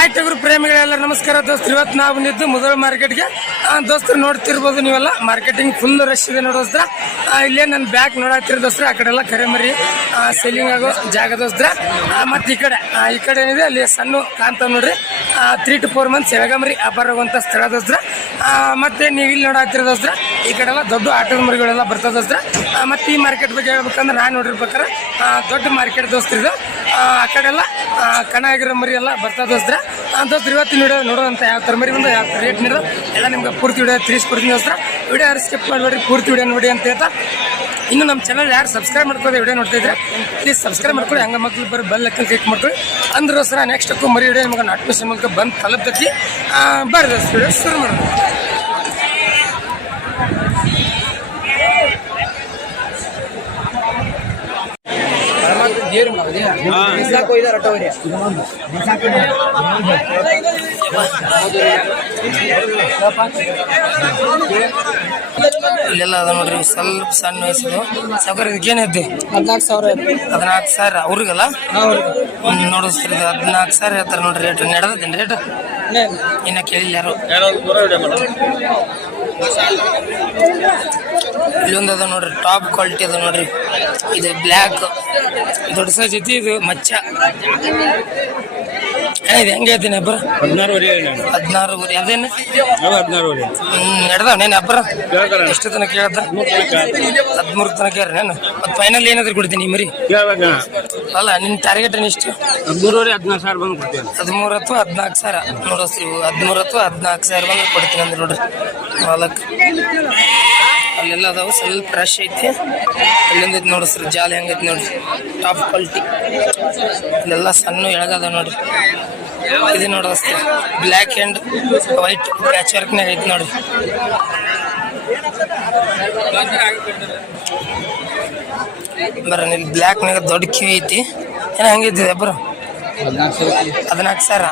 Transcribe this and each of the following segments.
ಆಯ್ತು ಟಗರು ಪ್ರೇಮಿಗಳೆಲ್ಲ ನಮಸ್ಕಾರ ದೋಸ್ತರು ಇವತ್ತು ನಾವು ಬಂದಿದ್ದು ಮೊದಲ ಮಾರ್ಕೆಟ್ಗೆ ದೋಸ್ತರು ನೋಡ್ತಿರ್ಬೋದು ನೀವೆಲ್ಲ. ಮಾರ್ಕೆಟಿಂಗ್ ಫುಲ್ ರಶ್ ಇದೆ ನೋಡೋಸ್ತ್ರ ಇಲ್ಲೇ ನನ್ನ ಬ್ಯಾಗ್ ನೋಡಾತಿರ ದೋಸ್ತ್ರ, ಆ ಕಡೆ ಎಲ್ಲ ಕರೆ ಮರಿ. ಸೆಲ್ಲಿಂಗ್ ಆಗೋ ಜಾಗ ದೋಸ್ತ್ರ. ಮತ್ತು ಈ ಕಡೆ. ಈ ಕಡೆ ಏನಿದೆ, ಅಲ್ಲಿ ಸಣ್ಣ ಕಾಂತ ನೋಡ್ರಿ. ತ್ರೀ ಟು ಫೋರ್ ಮಂತ್ಸ್ ಯಾವಾಗಮ್ರಿ ವ್ಯಾಪಾರ ಸ್ಥಳ ದೋಸ್ತ್ರ. ಮತ್ತೆ ನೀವು ಇಲ್ಲಿ ನೋಡಾತಿರ ದೋಸ್ತ್ರ ಈ ಕಡೆ ಎಲ್ಲ ದೊಡ್ಡ ಆಟೋ ಮರಿಗಳೆಲ್ಲ ಬರ್ತದೆ ದೋಸ್ತ್ರ. ಮತ್ತೆ ಈ ಮಾರ್ಕೆಟ್ ಬಗ್ಗೆ ಹೇಳ್ಬೇಕಂದ್ರೆ ನಾನು ನೋಡಿರ್ಬೇಕಾರೆ ದೊಡ್ಡ ಮಾರ್ಕೆಟ್ ದೋಸ್ತ್ರ ಇದು. ಆ ಕಡೆ ಎಲ್ಲ ಆ, ಕಣ ಆಗಿರೋ ಮರಿ ಎಲ್ಲ ಬರ್ತಾ ದೋಸ್ತ್ರ. ಆ, ಇವತ್ತು ವಿಡಿಯೋ ನೋಡೋದಂತ ಯಾವ ಥರ ಮರಿ ಬಂದು ಯಾವ ಥರ ರೇಟ್ ನೀಡೋ ಎಲ್ಲ ನಿಮ್ಗೆ ಪೂರ್ತಿ ವಿಡಿಯೋ ತಿಳಿಸ್ಕೊಡ್ತೀನಿ ದೋಸ್ತ್ರ. ವಿಡಿಯೋ ಯಾರು ಸ್ಕಿಪ್ ಮಾಡಬೇಡಿ ಪೂರ್ತಿ ವಿಡಿಯೋ ನೋಡಿ ಅಂತ ಹೇಳ್ತಾ. ಇನ್ನು ನಮ್ಮ ಚಾನಲ್ ಯಾರು ಸಬ್ಸ್ಕ್ರೈಬ್ ಮಾಡ್ಕೊಳ್ಳಿ ವಿಡಿಯೋ ನೋಡ್ತಾ ಇದ್ರೆ ಪ್ಲೀಸ್ ಸಬ್ಸ್ಕ್ರೈಬ್ ಮಾಡ್ಕೊಳ್ಳಿ ಹಂಗೆ ಮಕ್ಳು ಬರೋ ಬೆಲ್ ಲೆಕ್ಕ ಕ್ಲಿಕ್ ಮಾಡ್ಕೊಳ್ಳಿ ಅಂದ್ರೆ ಸರ ನೆಕ್ಸ್ಟ್ ಮರಿ ವಿಡಿಯೋ ನಿಮಗೆ ಮಿಸ್ ಮೂಲಕ ಬಂದು ತಲುಪ್ತೈತಿ. ಬರ್ರಿ ವಿಡಿಯೋ ಶುರು ಮಾಡೋದು ಇಲ್ಲೆಲ್ಲ ಅದ ನೋಡ್ರಿ ಸ್ವಲ್ಪ ಸಣ್ಣ ವಯಸ್ಸು ಸಾವುಕಾರ ಇದಕ್ಕೇನೈತಿ ಹದಿನಾಲ್ಕು ಸಾವಿರ ಹದಿನಾಲ್ಕು ಸಾವಿರ. ಅವ್ರಿಗಲ್ಲ ನೋಡಿಸ್ತೀರಿ ಹದಿನಾಲ್ಕು ಸಾವಿರ ಹೇಳ್ತಾರೆ ನೋಡ್ರಿ ರೇಟ್ ನಡೆದೇನು ರೇಟ್ ಇನ್ನ ಕೇಳಿಲ್ಲ ಯಾರು. ಇಲ್ಲೊಂದು ಅದ ನೋಡ್ರಿ ಟಾಪ್ ಕ್ವಾಲಿಟಿ ಅದ ನೋಡ್ರಿ. ಇದು ಬ್ಲ್ಯಾಕ್ ದೊಡ್ಡ ಸೈಜ್ ಐತಿ ಇದು ಮಚ್ಚ. ಇದು ಹೆಂಗೆ ಐತಿ ನೆಬ್ಬರ ಹದಿನಾರುವರೆ ಹದಿನಾರು ಊರಿ ಅದೇನು? ಹದಿನಾರುವರೆ ಹ್ಮ್ ನಡೆದವ ನೇನು ಅಬ್ಬರ ಎಷ್ಟು ತನಕ ಕೇಳ್ದ? ಹದಿಮೂರು ತನಕ ಕೇಳ್ರಿ ನಾನು. ಮತ್ತೆ ಫೈನಲ್ ಏನಾದ್ರು ಕೊಡ್ತೀನಿ ಮರಿ ಅಲ್ಲ ನಿನ್ನ ಟಾರ್ಗೆಟ್ ಎಷ್ಟು ಹದಿಮೂರುವರೆ ಹದಿನಾರು ಸಾವಿರ ಬಂದು ಕೊಡ್ತೀನಿ. ಹದಿಮೂರು ಅಥವಾ ಹದಿನಾಲ್ಕು ಸಾವಿರ. ನೋಡಿಸ್ತೀವಿ ಹದಿಮೂರು ಅಥವಾ ಹದಿನಾಲ್ಕು ಸಾವಿರ ಬಂದು ಕೊಡ್ತೀನಿ ಅಂದ್ರೆ ನೋಡ್ರಿ. ನಾಲ್ಕು. ಅಲ್ಲೆಲ್ಲ ಅದಾವು ಸ್ವಲ್ಪ ಫ್ರೆಶ್ ಐತಿ. ಅಲ್ಲಿಂದ ಐತಿ ಸರ್ ಜಾಲಿ ಹೆಂಗೈತಿ ನೋಡ್ರಿ ಟಾಪ್ ಕ್ವಾಲಿಟಿ ಇಲ್ಲೆಲ್ಲ ಸಣ್ಣ ಎಳಗದ ನೋಡ್ರಿ ಇದು ನೋಡಿಸ್ತೀವಿ ಬ್ಲ್ಯಾಕ್ ಆ್ಯಂಡ್ ವೈಟ್ ಪ್ಯಾಚ್ ವರ್ಕ್ನಾಗ ಐತಿ ನೋಡ್ರಿ ಬರ ಇಲ್ಲಿ ಬ್ಲ್ಯಾಕ್ನಾಗ ದೊಡ್ಡ ಕಿವಿ ಐತಿ. ಏನೋ ಹಂಗಿದ್ದಿದೆ ಬರೋ? ಹದಿನಾಲ್ಕು ಸಾವಿರ?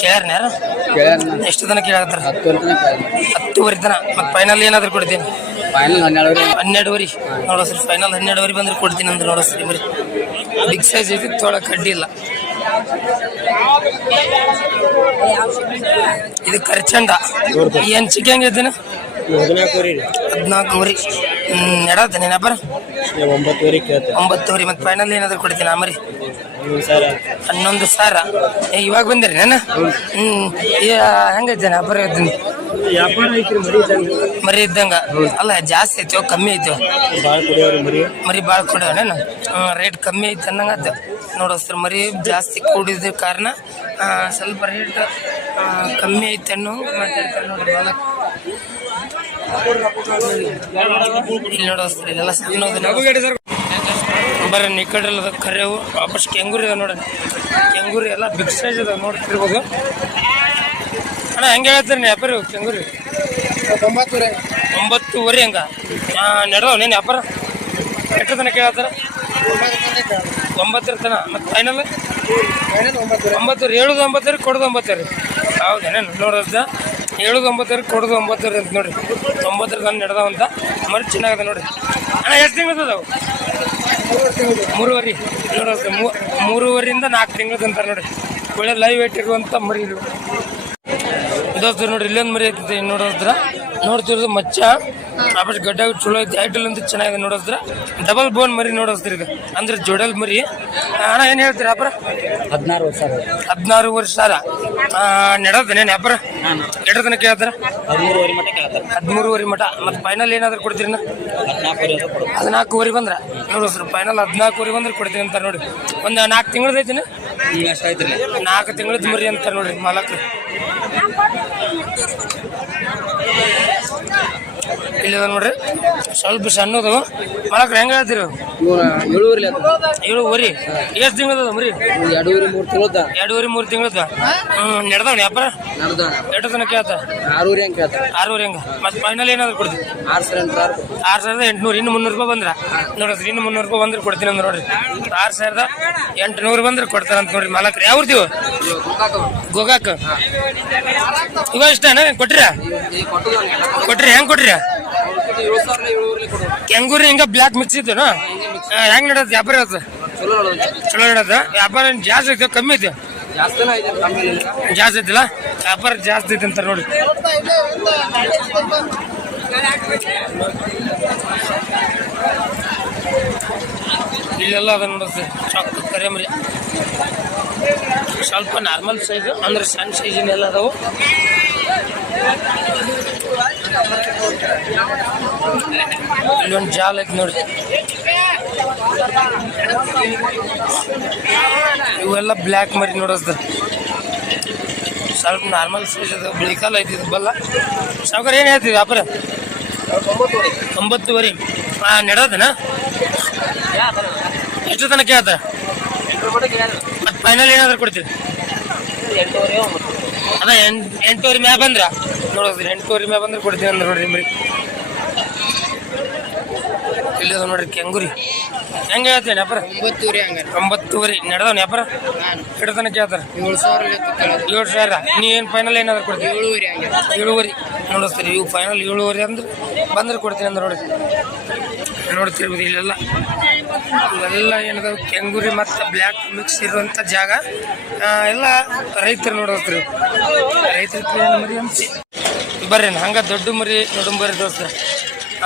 ಕೇಳ್ಯಾರ ಯಾರು? ಕೇಳ್ಯಾರ ಎಷ್ಟು ದಿನ ಕೇಳತ್ತಾರ ಹತ್ತುವರೆ ದಿನ ಮತ್ತೆ ಫೈನಲ್ ಏನಾದ್ರು ಕೊಡ್ತೀನಿ. ಫೈನಲ್ ಹನ್ನೆರಡು ಹನ್ನೆರಡುವರೆ ನೋಡೋಸ್ರಿ ಫೈನಲ್ ಹನ್ನೆರಡುವರೆ ಬಂದ್ರೆ ಕೊಡ್ತೀನಿ ಅಂದ್ರೆ ನೋಡೋಸ್ರಿ ಬರೀ ಬಿಗ್ ಸೈಜ್ ಐತಿ ತೊಳ ಕಡ್ಡಿ ಇಲ್ಲ. ಇದು ಖರ್ಚಂಡ ಈ ಹಂಚಿಕೆ ಹೆಂಗೈತಿನ ಹದಿನಾಲ್ಕುವರೆ ನಡತ್ತೆ ನೆನಪರ ಒಂಬತ್ತುವರೆ ಮತ್ತೆ ಫೈನಲ್ ಏನಾದ್ರು ಕೊಡ್ತೀನಿ ಆಮರಿ ಮರಿ ಹನ್ನೊಂದು ಸಾವಿರ ಇವಾಗ ಬಂದಿರಿ ನಾನು? ಹ್ಮ್ ಏ, ಹೆಂಗೈತೆ ಅಬ್ಬರ ಇದ್ದೀನಿ. ವ್ಯಾಪಾರ ಐತ್ರಿ ಮರಿ ಮರಿ ಇದ್ದಂಗ. ಅಲ್ಲ ಜಾಸ್ತಿ ಐತಿ ಕಮ್ಮಿ ಐತಿ? ಭಾಳ ಮರಿ? ಮರಿ ಭಾಳ ಕೊಡವನೇನು ರೇಟ್ ಕಮ್ಮಿ ಐತಿ ಅನ್ನಂಗತ್ತ. ನೋಡೋಸ್ತ್ರ ಮರಿ ಜಾಸ್ತಿ ಕೂಡಿದ ಕಾರಣ ಸ್ವಲ್ಪ ರೇಟ್ ಕಮ್ಮಿ ಐತೆ ಅನ್ನೋ ಮಾತಾಡ್ತಾರೆ ನೋಡ್ರಿ ಇಲ್ಲಿ ನೋಡೋಸ್ತ್ರ ಇದೆಲ್ಲ ಸಣ್ಣದು ಬರ್ರಿ ಈ ಕಡೆ ಎಲ್ಲ ಕರೆವು ವಾಪಸ್ ಕೆಂಗೂರಿ ನೋಡ್ರಿ. ಕೆಂಗೂರಿ ಎಲ್ಲ ಬಿಗ್ ಸೈಜ್ ಅದ ನೋಡ್ತಿರ್ಬೋದು ಅಣ್ಣ ಹೆಂಗೆ ಹೇಳ್ತೀರಿ ನೀವು ವ್ಯಾಪಾರಿ ಕೆಂಗೂರಿ ಒಂಬತ್ತೂವರೆ ಒಂಬತ್ತುವರೆ ಹಂಗ? ನಡೆದವ ನೀನು ವ್ಯಾಪಾರ? ಎಷ್ಟು ತನಕ ಕೇಳತ್ತಾರ ಒಂಬತ್ತರ ತನ. ಮತ್ತು ಫೈನಲ್ ಒಂಬತ್ತುವರೆ ಏಳುದು ಒಂಬತ್ತುವರೆ ಕೊಡೋದು ಒಂಬತ್ತುವರೆ ಹೌದೇನೇನು ನೋಡೋದ? ಏಳುದು ಒಂಬತ್ತುವರೆ ಕೊಡೋದು ಒಂಬತ್ತುವರೆ ಅಂತ ನೋಡ್ರಿ. ಒಂಬತ್ತರ ತನ ನಡೆದವ ಅಂತ ಮರಿ ಚೆನ್ನಾಗದ ನೋಡ್ರಿ. ಅಣ್ಣ ಎಷ್ಟು ತಿಂಗಳು ಅದಾವು? ಮೂರುವರೆ. ನೋಡೋದು? ಮೂರುವರೆಯಿಂದ ನಾಲ್ಕು ತಿಂಗಳು ಅಂತಾರೆ ನೋಡ್ರಿ. ಒಳ್ಳೆ ಲೈವ್ ವೇಟ್ ಇರುವಂಥ ಮರಿ ಇದು ದೋಸ್ತರು ನೋಡ್ರಿ ಇಲ್ಲೊಂದು ಮರಿ ಐತಿ ನೋಡೋದ್ರ? ನೋಡ್ತಿರೋದು ಮಚ್ಚ. ಆಪಸ್ ಗಡ್ಡ ಚಲೋ ಐತಿ ಐಟಲ್ ಅಂತ ಚೆನ್ನಾಗಿದೆ ನೋಡೋದ್ರ? ಡಬಲ್ ಬೋನ್ ಮರಿ ನೋಡೋದ್ರ ಇದು. ಅಂದ್ರೆ ಜೋಡಲ್ ಮರಿ. ಅಣ್ಣ ಏನು ಹೇಳ್ತೀರಿ ಅಪ್ರ? ಹದಿನಾರು ವರ್ಷ ಹದಿನಾರು ವರ್ಷ ಸಾಲ ನೆಡೋದೇನೇನು ಅಪ್ರ? ಎಡ್ರ ಕೇಳ್ತಾರ? ಹದಿಮೂರುವರೆ ಮಠ ಮತ್ತು ಫೈನಲ್ ಏನಾದ್ರು ಕೊಡ್ತೀರಿ ಹದಿನಾಲ್ಕುವರೆ ಬಂದ್ರೆ. ನೋಡು ಸರ್ ಫೈನಲ್ ಹದಿನಾಲ್ಕುವರೆ ಬಂದ್ರೆ ಕೊಡ್ತೀನಿ ಅಂತ ನೋಡಿ. ಒಂದು ನಾಲ್ಕು ತಿಂಗಳದೈತಿನ ನಾಲ್ಕು ತಿಂಗಳದ ಮರಿ ಅಂತ ನೋಡ್ರಿ ಮಾಲಕ್ರು. ಇಲ್ಲಿ ಅದ ನೋಡ್ರಿ. ಸ್ವಲ್ಪ ಸಣ್ಣದು. ಮಾಲಕ್ರು ಹೆಂಗ ಹೇಳ್ತೀರಿ? ಏಳುವರೆ ಏಳುವರೆ. ಎಷ್ಟು ತಿಂಗಳದ ಮರಿ? ಎರಡೂವರೆ ಮೂರು ತಿಂಗಳ ಎರಡೂವರೆ ಮೂರು ತಿಂಗಳದ. ನಡೆದವ್ ವ್ಯಾಪಾರ ಎಷ್ಟು ತನಕ ಕೇಳ್ತ? ಆರೂವರೆ ಹೆಂಗ್ ಕೇಳ್ತ. ಆರೂವರೆ ಹೆಂಗ. ಮತ್ತೆ ಫೈನಲ್ ಏನಾದ್ರು ಕೊಡ್ತೀವಿ ಆರು ಸಾವಿರ ಎಂಟು ಆರು ಸಾವಿರದ ಎಂಟುನೂರು. ಇನ್ನು ಮುನ್ನೂರು ರೂಪಾಯಿ ಬಂದ್ರ? ನೋಡ್ರಿ ಇನ್ನು ಮುನ್ನೂರು ರೂಪಾಯಿ ಬಂದ್ರೆ ಕೊಡ್ತೀನಿ ಅಂದ್ರೆ ನೋಡ್ರಿ. ಆರು ಸಾವಿರದ ಎಂಟುನೂರು ಬಂದ್ರೆ ಕೊಡ್ತಾರ ಅಂತ ನೋಡ್ರಿ ಮಾಲಕ್ರು ಯಾವ ಊರ್ತೀವ ಗೋಗಾಕ್. ಇವಾಗ ಇಷ್ಟನಾ? ಕೊಟ್ರಿ ಕೊಟ್ರಿ ಹೆಂಗ್ ಕೊಟ್ರಿ ಕೆಂಗೂರಿ ಹಿಂಗ ಬ್ಲ್ಯಾಕ್ ಮಿಕ್ಸ್ ಇತ್ತು ಹೆಂಗ್ ನಡೋದು ವ್ಯಾಪಾರ ಇವತ್ತು? ಚಲೋ ನೋಡೋದು ವ್ಯಾಪಾರ ಜಾಸ್ತಿ ಐತೆ ಕಮ್ಮಿ ಐತೆ? ಜಾಸ್ತಿ ಐತಿಲ್ಲ? ವ್ಯಾಪಾರ ಜಾಸ್ತಿ ಐತೆ ಅಂತ ನೋಡಿ. ಇಲ್ಲೆಲ್ಲ ಅದ ನೋಡುತ್ತೆ ಚಾಕ್ ಕರೆ ಮರಿ. ಸ್ವಲ್ಪ ನಾರ್ಮಲ್ ಸೈಜ್ ಅಂದ್ರೆ ಸಣ್ಣ ಸೈಜಿನೆಲ್ಲ ಅದಾವು. ಇಲ್ಲೊಂದು ಜಾಲ್ ಐತಿ ನೋಡ್ರಿ. ಇವೆಲ್ಲ ಬ್ಲ್ಯಾಕ್ ಮರಿ ನೋಡೋದು ಸ್ವಲ್ಪ ನಾರ್ಮಲ್ ಸೈಜ್ ಅದ ಬಿಳಿಕಾಲ ಐತಿ ಬಲ್ಲ. ಸಾವುಕಾರ ಏನು ಹೇಳ್ತೀವಿ ವ್ಯಾಪಾರ? ಒಂಬತ್ತುವರೆ. ಹಾಂ ನೆಡೋದನ? ಎಷ್ಟು ತನಕ ಆತ ಮತ್ತೆ ಫೈನಲ್ ಏನಾದ್ರು ಕೊಡ್ತೀರಿ? ಅದ ಎಂಟು ಎಂಟೂವರೆ ಮ್ಯಾ ಬಂದ್ರ? ನೋಡೋದ್ರಿ ಎಂಟೂವರೆ ಮ್ಯಾ ಬಂದ್ರೆ ಕೊಡ್ತೀನಿ ಅಂದ್ರೆ ನೋಡ್ರಿ ನಿಮ್ರಿ ಇಲ್ಲಿ ನೋಡ್ರಿ ಕೆಂಗುರಿ. ಹೆಂಗೆ ಹೇಳ್ತೀನಿ ವ್ಯಾಪಾರ ಒಂಬತ್ತೂರಿ ಹಂಗ ಒಂಬತ್ತುವರೆ. ನಡೆದವ್ ವ್ಯಾಪಾರ ಎಷ್ಟು ಕೇಳ್ತಾರ? ಏಳು ಸಾವಿರ ಏಳು ಸಾವಿರ? ನೀ ಏನು ಫೈನಲ್ ಏನಾದ್ರು ಕೊಡ್ತೀವಿ ಏಳುವರಿ ಹಂಗೆ ಏಳುವರಿ. ನೋಡಿಸ್ತೀರಿ ಇವು ಫೈನಲ್ ಏಳುವರಿ ಅಂದ್ರೆ ಬಂದ್ರೆ ಕೊಡ್ತೀನಿ ಅಂದ್ರೆ ನೋಡಿ ನೋಡ್ತಿರ್ಬೋದು ಇಲ್ಲೆಲ್ಲ. ಇವೆಲ್ಲ ಏನದಾವ ಕೆಂಗುರಿ ಮತ್ತು ಬ್ಲ್ಯಾಕ್ ಮಿಕ್ಸ್ ಇರುವಂಥ ಜಾಗ. ಎಲ್ಲ ರೈತರು ನೋಡೋದ್ರಿ. ರೈತರ ಮರಿ ಅಂತ? ಬರ್ರಿ ಹಂಗೆ ದೊಡ್ಡ ಮರಿ ಮರಿ ದೋಸ್ತ.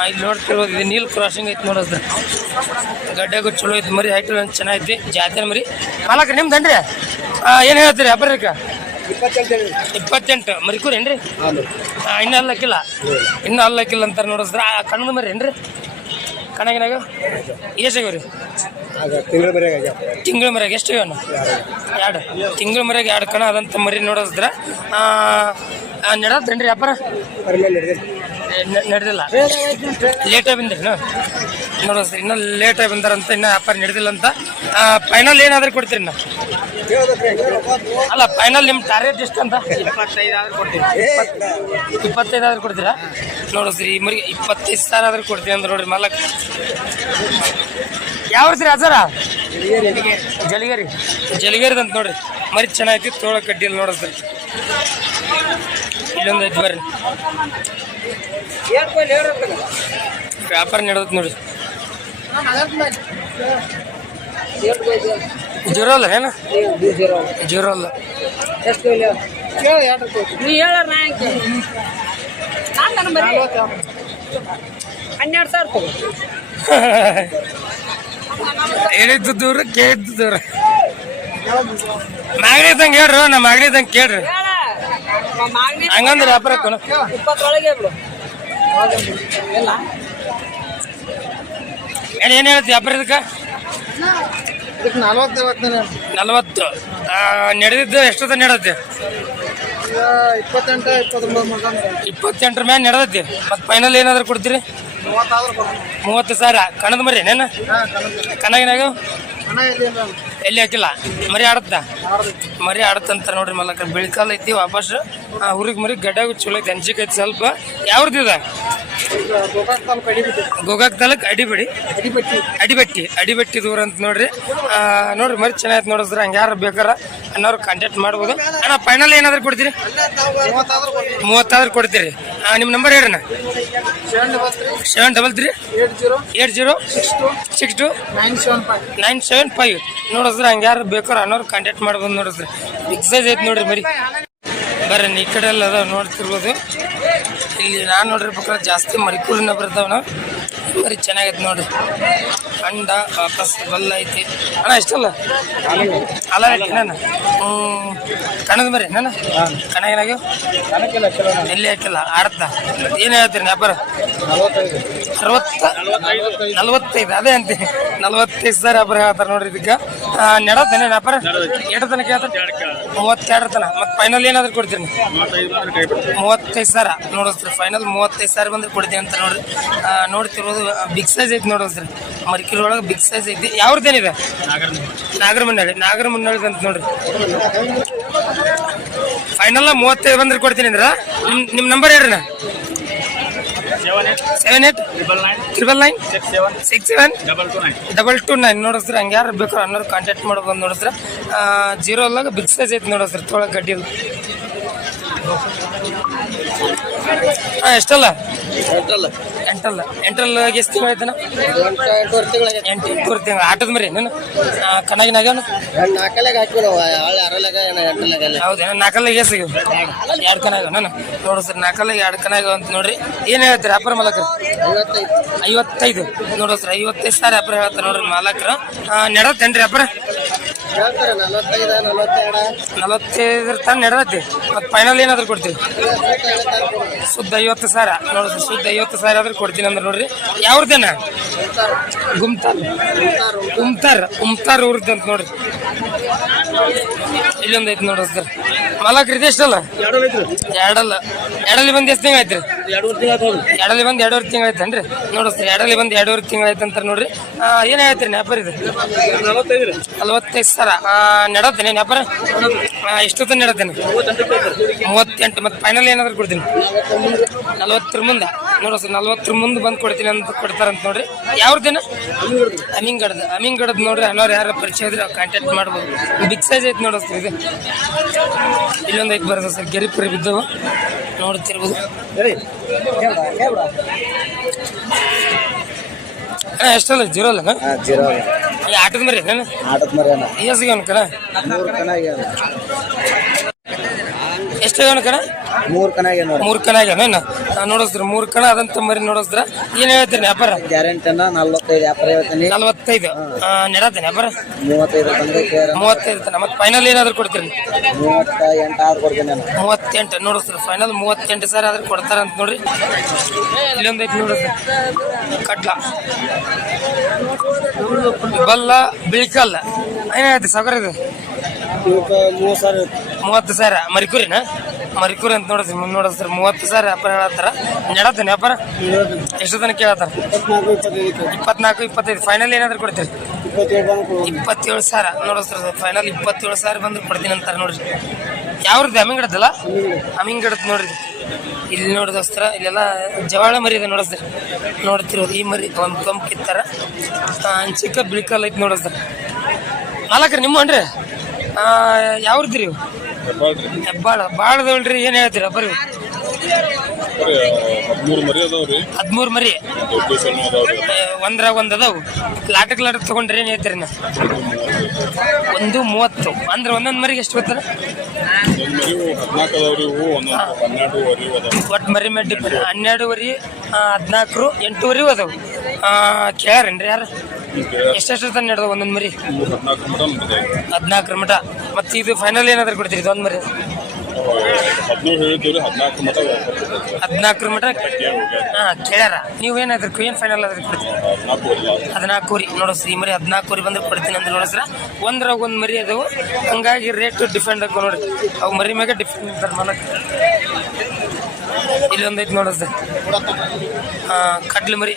ಇಲ್ಲಿ ನೋಡ್ತಿರ್ಬೋದು ಇದು ನೀಲ್ ಕ್ರಾಸಿಂಗ್ ಐತಿ ನೋಡೋದ್ರ ಗಡ್ಡೆಗೂ ಚಲೋ ಐತಿ ಮರಿ ಹೈಟ್ ಒಂದು ಚೆನ್ನಾಗೈತಿ ಜಾತ್ರೆ ಮರಿ. ನಿಮ್ದು ನಿಮ್ದನ್ರಿ ಏನು ಹೇಳ್ತೀರಿ ಅಬ್ಬರಕ್ಕ ಇಪ್ಪತ್ತೆಂಟು ಮರಿಕೂರಿ ಏನ್ರಿ ಆ, ಇನ್ನೂ ಅಲ್ಲಕ್ಕಿಲ್ಲ? ಇನ್ನೂ ಅಲ್ಲಕ್ಕಿಲ್ಲ ಅಂತಾರೆ ನೋಡಿದ್ರೆ ಕಣ್ಣು ಮರಿ ಏನ್ರಿ? ಕಣಗಿನಾಗ? ಎಷ್ಟಾಗ್ಯಾವ ರೀ ತಿಂಗಳ ಮರ್ಯಾಗ ತಿಂಗಳ ಮರ್ಯಾಗ ಎಷ್ಟು ಇವನು ಎರಡು. ತಿಂಗಳ ಮರ್ಯಾಗ ಎರಡು ಕಣ ಅದಂತ ಮರಿ ನೋಡಿದ್ರ ನಡದ್ರಿ ವ್ಯಾಪಾರ? ನಡೆದಿಲ್ಲ. ಲೇಟಾಗಿ ಬಂದ್ರಿ ನೋಡಿಸ್ರಿ ಇನ್ನೂ ಲೇಟಾಗಿ ಬಂದಾರಂತ ಇನ್ನೂ ವ್ಯಾಪಾರ ನಡೆದಿಲ್ಲ ಅಂತ. ಫೈನಲ್ ಏನಾದರೂ ಕೊಡ್ತೀರಿ ನಾ ಅಲ್ಲ ಫೈನಲ್ ನಿಮ್ಮ ಟಾರ್ಗೆಟ್ ಎಷ್ಟು ಅಂತ? ಇಪ್ಪತ್ತೈದು ಆದ್ರೆ ಕೊಡ್ತೀವಿ ಇಪ್ಪತ್ತೈದು ಆದ್ರೆ ಕೊಡ್ತೀರಾ ನೋಡಿಸ್ರಿ ಈ ಮರಿಗೆ ಇಪ್ಪತ್ತೈದು ಸಾವಿರ ಆದ್ರೆ ಕೊಡ್ತೀನಿ ಅಂದ್ರೆ ನೋಡ್ರಿ ಮಲಕ್. ಯಾವ ಸರಿ ಅಜಾರ? ಜಲಗೇರಿ. ಜಲಗೇರಿ ಅಂತ ನೋಡ್ರಿ. ಮರಿ ಚೆನ್ನಾಗಿ ತೋಳ ಕಡ್ಡಿಯಲ್ಲಿ ನೋಡೋದ್ರಿ ಇಲ್ಲೊಂದು ಐದು ಬರ್ರಿ. ವ್ಯಾಪಾರ ನಡೆದತ್ ನೋಡ್ರಿ. ಜೀರೋ ಅಲ್ಲ ಏನ? ಜೀರೋ ಅಲ್ಲ ನೀ ಹೇಳ ನಾನು ಬರೀ ಹನ್ನೆರಡು ಸಾವಿರ ಹೇಳಿದ್ದು ದೂರ ಕೇಳಿದ್ದು ದೂರ. ಮಾಗಡಿ ಹೇಳ್ರಿ ನಮ್ಮ ಮಾಗಡಿ ಕೇಳ್ರಿ. ಹಂಗಂದ್ರೆ ವ್ಯಾಪಾರ ಇಪ್ಪತ್ತೊಳಗೆ ಇಲ್ಲ. ಏನು ಏನು ಹೇಳ್ತಿ ವ್ಯಾಪಾರ ಇದಕ್ಕೆ? ಇದಕ್ಕೆ ನಲ್ವತ್ತು ನಲವತ್ತು. ನಡೆದಿದ್ದು ಎಷ್ಟೊತ್ತ ನಡೆದೈತಿ ಇಪ್ಪತ್ತೆಂಟು ಇಪ್ಪತ್ತೊಂಬತ್ತು ಇಪ್ಪತ್ತೆಂಟರ ಮ್ಯಾಲ ನಡೆದೈತಿ ಮತ್ತು ಫೈನಲ್ ಏನಾದ್ರು ಕೊಡ್ತೀರಿ? ಮೂವತ್ತಾದ್ರೆ ಮೂವತ್ತು ಸಾವಿರ ಕಣದ ಮರಿ ನೇನ ಹಣ ಇದೆ ಎಲ್ಲಿ ಹಾಕಿಲ್ಲ? ಮರಿ ಆಡುತ್ತ? ಮರಿ ಆಡತ್ತಂತ ನೋಡ್ರಿ ಮಲ್ಲಕ ಬಿಳಿಕಾಲ ಐತಿ ವಾಪಸ್. ಊರಿಗೆ ಮರಿ ಗಡ್ಡಾಗ ಚಲೋ ಐತಿ. ಹಂಚಿಕೆ ಐತಿ ಸ್ವಲ್ಪ. ಯಾವ್ದು ಅಡಿಬಿಟ್ಟು ಗೋಕಾಕ್ ತಾಲೂಕ್ ಅಡಿಬೇಡಿ. ಅಡಿಬಟ್ಟಿ. ಅಡಿಬಟ್ಟಿ ಅಡಿಬಟ್ಟಿ ದೂರ ಅಂತ ನೋಡ್ರಿ. ನೋಡ್ರಿ ಮರಿ ಚೆನ್ನಾಗಿತ್ತು ನೋಡಿದ್ರೆ ಹಂಗೆ ಯಾರು ಬೇಕಾರ ಅನ್ನೋರು ಕಾಂಟ್ಯಾಕ್ಟ್ ಮಾಡ್ಬೋದು. ಅಣ್ಣ ಫೈನಲ್ ಏನಾದ್ರು ಕೊಡ್ತೀರಿ? ಮೂವತ್ತಾದ್ರೂ ಕೊಡ್ತೀರಿ. ನಿಮ್ಮ ನಂಬರ್ ಹೇಳ್ರಿ seven double three. Eight zero. Eight zero. Six two. Six two. Nine seven five. ನೋಡಿದ್ರೆ ಹಂಗೆ ಯಾರು ಬೇಕಾರ ಅನ್ನೋರು ಕಾಂಟ್ಯಾಕ್ಟ್ ಮಾಡ್ಬೋದು ನೋಡಿದ್ರೆ ಎಕ್ಸೈಸ್ ಐತೆ ನೋಡ್ರಿ ಮರಿ. ಬರ್ರಿ ಈ ಕಡೆ ಎಲ್ಲ ಅದಾವ ನೋಡ್ತಿರ್ಬೋದು. ಇಲ್ಲಿ ನಾನು ನೋಡಿರ್ಬೇಕಾದ್ರೆ ಜಾಸ್ತಿ ಮರಿಕೂಲಿನ ಬರ್ತಾವನ ಮರಿ ಚೆನ್ನಾಗೈತೆ ನೋಡ್ರಿ. ಅಂಡ ವಾಪಸ್ ಬಲ್ಲ ಐತಿ ಅಣ್ಣ ಇಷ್ಟಲ್ಲ ಅಲ್ಲ ನಾನು ಹ್ಞೂ ಕಣದ ಮರಿ ನಾನು ಕಣ ಏನಾಗ್ಯಾವ ಎಲ್ಲಿ ಹಾಕಿಲ್ಲ? ಆಡ್ತಾ ಏನು ಹೇಳ್ತೀರಿ ವ್ಯಾಪಾರ ಅರವತ್ತ ನಲವತ್ತೈದು, ಅದೇ ಅಂತೀನಿ ನಲವತ್ತೈದು ಸರ್ ವ್ಯಾಪಾರ ಹೇಳ್ತಾರೆ ನೋಡ್ರಿ ಇದಕ್ಕೆ. ನೆಡತ್ತೇನೆ ವ್ಯಾಪಾರ? ಎರಡು ತನಕ ಹೇಳ್ತಾರೆ? ಮೂವತ್ತೆರಡು ತನ. ಮತ್ತೆ ಫೈನಲ್ ಏನಾದ್ರು ಕೊಡ್ತೀನಿ ಮೂವತ್ತೈದು ಸಾವಿರ ನೋಡಿಸ್ರಿ ಫೈನಲ್ ಮೂವತ್ತೈದು ಸಾವಿರ ಬಂದ್ರೆ ಕೊಡ್ತೀನಿ ಅಂತ ನೋಡ್ರಿ. ನೋಡ್ತಿರೋದು ಬಿಗ್ ಸೈಜ್ ಐತಿ ನೋಡಿಸ್ರಿ ಮರಿಕಿರಿ ಒಳಗೆ ಬಿಗ್ ಸೈಜ್ ಐತಿ. ಯಾವ್ದೇನಿದೆ ನಾಗರ ಮುನ್ನಳ್ಳಿ ನಾಗರ ಮುನ್ನಳ್ಳಿ ಅಂತ ನೋಡ್ರಿ. ಫೈನಲ್ ಮೂವತ್ತೈದು ಬಂದ್ರೆ ಕೊಡ್ತೀನಿ ಅಂದ್ರ? ನಿಮ್ ನಿಮ್ಮ ನಂಬರ್ ಹೇಳ್ರಿ seven eight triple nine six seven double two nine ನೋಡಿಸ್ರಿ ಹಂಗೆ ಯಾರು ಬೇಕು ಅನ್ನೋರು ಕಾಂಟ್ಯಾಕ್ಟ್ ಮಾಡ್ಬೋದು ನೋಡಿದ್ರೆ ಜೀರೋ ಅಲ್ಲಾಗ ಬಿಗ್ ಸೈಜ್ ಐತಿ ನೋಡಿಸ್ರಿ ತೊಳಗೆ ಗಡ್ಡಿ ಹಾಂ ಎಷ್ಟಲ್ಲ? ಎಂಟಲ್ಲ ಎಂಟಲ್ಲ ಎಂಟಲ್ಲ ಎಷ್ಟು ತಿಂಗಳು ಆಯ್ತಾನ ಎಂಟು ಎಂಟೂವರೆ ತಿಂಗಳು ಆಟದ ಮರಿ ನಾನು ಕಣ್ಣಾಗಿನಾಗ ಹೌದೇನ ನಾಲ್ಕಲ್ಲಿಗೆ ಎಷ್ಟು ಎರಡು. ಕನಾಗ ನಾನು ನೋಡು ಸರ್ ನಾಲ್ಕಲ್ಲಿಗೆ ಎರಡು ಕನಾಗ ಅಂತ ನೋಡ್ರಿ. ಏನು ಹೇಳ್ತೀರಿ ಅಪ್ಪರ ಮಾಲಕರು? ಐವತ್ತೈದು. ಐವತ್ತೈದು. ನೋಡು ಸರ್ ಐವತ್ತೈದು ಸಾವಿರ ಅಪ್ಪರ ಹೇಳ್ತಾರೆ ನೋಡ್ರಿ ಮಾಲಕರು. ನೆಡತ್ತೇನ್ರಿ ಅಪ್ಪರ ಹೇಳ್ತಾರೆ? ನಲವತ್ತೈದು ನೆಡತ್ತೆ ಮತ್ತು ಫೈನಲ್ ಏನಾದ್ರು ಕೊಡ್ತೀವಿ? ಶುದ್ಧ ಐವತ್ತು ಸಾವಿರ ನೋಡ್ರಿ ಶುದ್ಧ ಐವತ್ತು ಸಾವಿರ ಆದ್ರೆ ಕೊಡ್ತೀನಿ ಅಂದ್ರೆ ನೋಡ್ರಿ. ಯಾವ್ದೇನ ಗುಮ್ತಾರ್. ಉಮ್ತಾರ್ ಉಮ್ತಾರ್ ಊರ್ದಂತ ನೋಡ್ರಿ. ಇಲ್ಲೊಂದು ಐತಿ ನೋಡ್ರಿ ಸರ್ ಮಾಲಕ್ರಿ ಇದೆ ಎಷ್ಟಲ್ಲ? ಎರಡಲ್ಲ ಎರಡಲ್ಲಿ. ಬಂದು ಎಷ್ಟು ತಿಂಗಳು ಐತ್ರಿ ಎರಡಲ್ಲಿ ಬಂದು ಎರಡೂವರೆ ತಿಂಗಳು ಐತೇನ್ರಿ ನೋಡು ಸರ್ ಎರಡಲ್ಲಿ ಬಂದು ಎರಡೂವರೆ ತಿಂಗಳು ಐತೆ ಅಂತಾರೆ ನೋಡ್ರಿ. ಏನು ಹೇಳ್ತೀರಿ ನ್ಯಾಪರ್ ಇದು? ನಲವತ್ತೈದು ಸಾವಿರ. ನೆಡತ್ತೇನೆ ನ್ಯಾಪರ? ಎಷ್ಟೊತ್ತ ನೆಡತ್ತೇನೆ? ಮೂವತ್ತೆಂಟು. ಮತ್ತೆ ಫೈನಲ್ ಏನಾದ್ರು ಕೊಡ್ತೀನಿ. ನಲವತ್ತರ ಮುಂದೆ. ನೋಡು ಸರ್ ನಲವತ್ತರ ಮುಂದೆ ಬಂದು ಕೊಡ್ತೀನಿ ಅಂತ ಕೊಡ್ತಾರಂತ ನೋಡ್ರಿ. ಯಾವ್ದಿನ ಅಮಿಂಗಡದ ಅಮಿಂಗಡದ ನೋಡ್ರಿ ಅನ್ನೋರು ಯಾರು ಪರಿಚಯ ಇದ್ರೆ ಕಾಂಟ್ಯಾಕ್ಟ್ ಮಾಡ್ಬೋದು. ಬಿಗ್ ಸೈಜ್ ಐತೆ ನೋಡ್ರಿ ಸರ್ ಇದು. ಇಲ್ಲೊಂದು ಐತೆ ಬರ್ತದೆ ಸರ್ ಗೆರಿ ಪರಿ ಬಿದ್ದವು. ನೋಡ್ತಿರ್ಬೋದು. ಎಷ್ಟಲ್ಲ ಜೀರೋ ಅಲ್ಲ ಜೀರೋ ಆಟದ ಮರಿ ನಾನು ಆಟದ ಮರಿ ಅಣ್ಣ. ಎಷ್ಟು ಕಣ? ಮೂರು ಕನಾಗ ನೋಡಿ ಮೂರು ಕಣ ಏನೇನು ನೋಡಿಸ್ದ್ರ ಮೂರು ಕಣ ಅದಂತ ಮರಿ ನೋಡಿಸ್ರ ಏನ್ ಹೇಳ್ತೀನಿ ವ್ಯಾಪಾರ? ಗ್ಯಾರಂಟಿನ ನಲ್ವತ್ತೈದು ವ್ಯಾಪಾರ ಹೇಳ್ತೀನಿ. ನಲವತ್ತೈದು. ನೆಡತ್ತೇನೆ ವ್ಯಾಪಾರ? ಮೂವತ್ತೈದು ಮೂವತ್ತೈದು ತನ ಮತ್ತೆ ಫೈನಲ್ ಏನಾದ್ರು ಕೊಡ್ತೀನಿ ಮೂವತ್ತ ಎಂಟು ಆರು ಕೊಡ್ತೀನಿ ಮೂವತ್ತೆಂಟು. ನೋಡಿಸ್ರಿ ಫೈನಲ್ ಮೂವತ್ತೆಂಟು ಸಾವಿರ ಆದ್ರೆ ಕೊಡ್ತಾರಂತ ನೋಡ್ರಿ. ಇಲ್ಲೊಂದು ಐತಿ ನೋಡ್ರಿ ಕಟ್ಲ ಬಲ್ಲ ಬಿಳ್ಕಲ್ಲ ಏನಾಯ್ತು ಸಾವಿರ ಇದು ಮೂವತ್ತು ಸಾವಿರ. ಮರಿಕುರಿನ? ಮರಿಕುರಿ ಅಂತ ನೋಡಿದ್ರಿ, ಮುಂದೆ ನೋಡಿದ್ ಸರ್. ಮೂವತ್ತು ಸಾವಿರ ವ್ಯಾಪಾರ ಹೇಳತ್ತಾರ. ನೆಡತ್ತೇನೆ ವ್ಯಾಪಾರ? ಎಷ್ಟು ದಿನ ಕೇಳತ್ತಾರ? ಇಪ್ಪತ್ನಾಲ್ಕು, ಇಪ್ಪತ್ತೈದು. ಫೈನಲ್ ಏನಾದ್ರು ಕೊಡ್ತೀರಿ? ಇಪ್ಪತ್ತೇಳು ಸಾವಿರ ನೋಡೋ ಸರ್ ಫೈನಲ್ ಇಪ್ಪತ್ತೇಳು ಸಾವಿರ ಬಂದ್ರೆ ಕೊಡ್ತೀನಿ ಅಂತಾರೆ ನೋಡ್ರಿ. ಯಾವ್ರದ್ದು? ಅಮಿಂಗಡದಲ್ಲ ಅಮಿಂಗಡದ್ ನೋಡ್ರಿ. ಇಲ್ಲಿ ನೋಡಿದೋಸ್ತರ ಇಲ್ಲೆಲ್ಲ ಜವಾಳ ಮರಿ ಇದೆ ನೋಡಿಸ್ತಾರೆ ನೋಡ್ತಿರೋದು, ಈ ಮರಿ ಒಂದು ಕಂಪ್ ಕಿತ್ತಾರ. ಚಿಕ್ಕ ಬಿಳಿಕಲ್ ಐತಿ ಸರ್. ಮಾಲಕ್ರಿ, ನಿಮ್ಮ ಅನ್ರಿ ಯಾವ್ರದ್ರಿ ಇವು? ಹೆಬ್ಬಾಳ ಭಾಳದವಲ್ರಿ ಏನು ಹೇಳ್ತೀರ ಬರ್ರಿ ಹದಿಮೂರು ಮರಿ ಅದಾವ್ರಿ. ಹದಿಮೂರು ಮರಿ. ಒಂದ್ರಾಗ ಒಂದು ಅದಾವು. ಲಾಟಕ್ ಲಾಟಕ್ ತಗೊಂಡ್ರಿ ಏನು ಹೇಳ್ತೀರಿ ನಾ ಒಂದು ಮೂವತ್ತು. ಅಂದ್ರೆ ಒಂದೊಂದು ಮರಿಗೆ ಎಷ್ಟು ಗೊತ್ತಲ್ಲ? ಒಟ್ಟು ಮರಿ ಮೇಲೆ ಡಿಪೆಂಡ್ ಹನ್ನೆರಡುವರೆ ಹದಿನಾಲ್ಕರು ಎಂಟೂವರೆ ಅದಾವು. ಕೇಳ್ಯಾರೇನ್ರಿ ಯಾರು? ಎಷ್ಟೆಷ್ಟು ತನ ನಡೆದ ಒಂದೊಂದು ಮರಿ? ಹದಿನಾಲ್ಕು ಮಟ ಮತ್ತೆ ಇದು ಫೈನಲ್ ಏನಾದ್ರು ಕೊಡ್ತೀರಿ ಇದೊಂದು ಮರಿ? ಹದಿನಾಲ್ಕು ಮಟ ಹಾಂ, ಕೇಳ್ಯಾರ. ನೀವು ಏನಾದ್ರು ಏನು ಫೈನಲ್ ಆದ್ರೆ ಕೊಡ್ತೀರಿ? ಹದಿನಾಲ್ಕು ರೀ ನೋಡ್ರಿ ಈ ಮರಿ ಹದಿನಾಲ್ಕು ರೀ ಬಂದ್ರೆ ಕೊಡ್ತೀನಿ ಅಂದ್ರೆ ನೋಡಿಸ್ರ ಒಂದ್ರಾಗ ಒಂದು ಮರಿ ಅದಾವು. ಹಂಗಾಗಿ ರೇಟ್ ಡಿಫೆಂಡ್ ಆಗ ನೋಡ್ರಿ. ಅವು ಮರಿ ಮ್ಯಾಗ ಡಿಫೆಂಡ್ ಇರ್ತಾರೆ ಮನಕ್ಕೆ ಇಲ್ಲೊಂದು ಐತಿ ನೋಡ್ರಿ ಕಡ್ಲಿ ಮರಿ.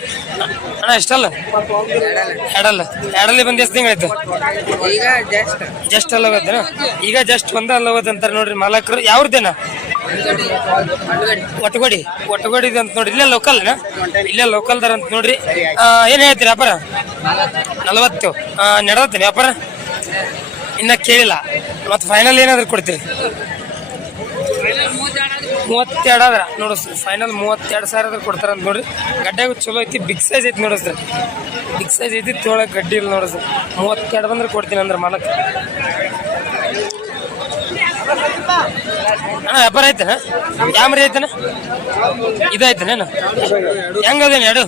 ಅಣ್ಣ ಎಷ್ಟಲ್ಲ? ಎಡಲ್ಲ ಎಡಲ್ಲಿ ಬಂದು ಎಷ್ಟು ತಿಂಗಳಾಯ್ತು? ಈಗ ಜಸ್ಟ್ ಅಲ್ಲ ಹೋಗೋದೇನ ಈಗ ಜಸ್ಟ್ ಒಂದ ಅಲ್ಲ ಹೋಗತ್ತಂತಾರೆ ಅಂತಾರೆ ನೋಡ್ರಿ ಮಾಲಕರು. ಯಾವ್ದೇನ ಒಟ್ಟಗೋಡಿ ಒಟ್ಟಗೋಡಿ ಅಂತ ನೋಡ್ರಿ. ಇಲ್ಲೇ ಲೋಕಲ್ ಇಲ್ಲೇ ಲೋಕಲ್ದಾರ ಅಂತ ನೋಡ್ರಿ. ಏನು ಏನ್ ಹೇಳ್ತೀರಿ ವ್ಯಾಪಾರ? ನಲವತ್ತು. ನಡೆದತ್ತೀನಿ ವ್ಯಾಪಾರ? ಇನ್ನ ಕೇಳಿಲ್ಲ. ಮತ್ತೆ ಫೈನಲ್ ಏನಾದ್ರು ಕೊಡ್ತೀರಿ? ಮೂವತ್ತೆರಡು ಆದ್ರೆ. ನೋಡಿಸ್ರಿ ಫೈನಲ್ ಮೂವತ್ತೆರಡು ಸಾವಿರ ಆದ್ರೆ ಕೊಡ್ತಾರ ಅಂತ ನೋಡ್ರಿ. ಗಡ್ಡೆಗೂ ಚಲೋ ಐತಿ ಬಿಗ್ ಸೈಜ್ ಐತಿ ನೋಡಿಸ್ರಿ ಬಿಗ್ ಸೈಜ್ ಐತಿ, ತೊಳಕ್ ಗಡ್ಡಿ ಇಲ್ಲ ನೋಡಿಸ್ರಿ ಮೂವತ್ತೆರಡು ಬಂದ್ರೆ ಕೊಡ್ತೀನಿ ಅಂದ್ರೆ ಮಾಲಕ್. ಅಣ್ಣ, ವ್ಯಾಪಾರ ಐತನ? ಕ್ಯಾಮ್ರಿ ಮರಿ ಐತನ? ಇದಾಯ್ತನೇನು ಹೆಂಗದೇನು ಎರಡು?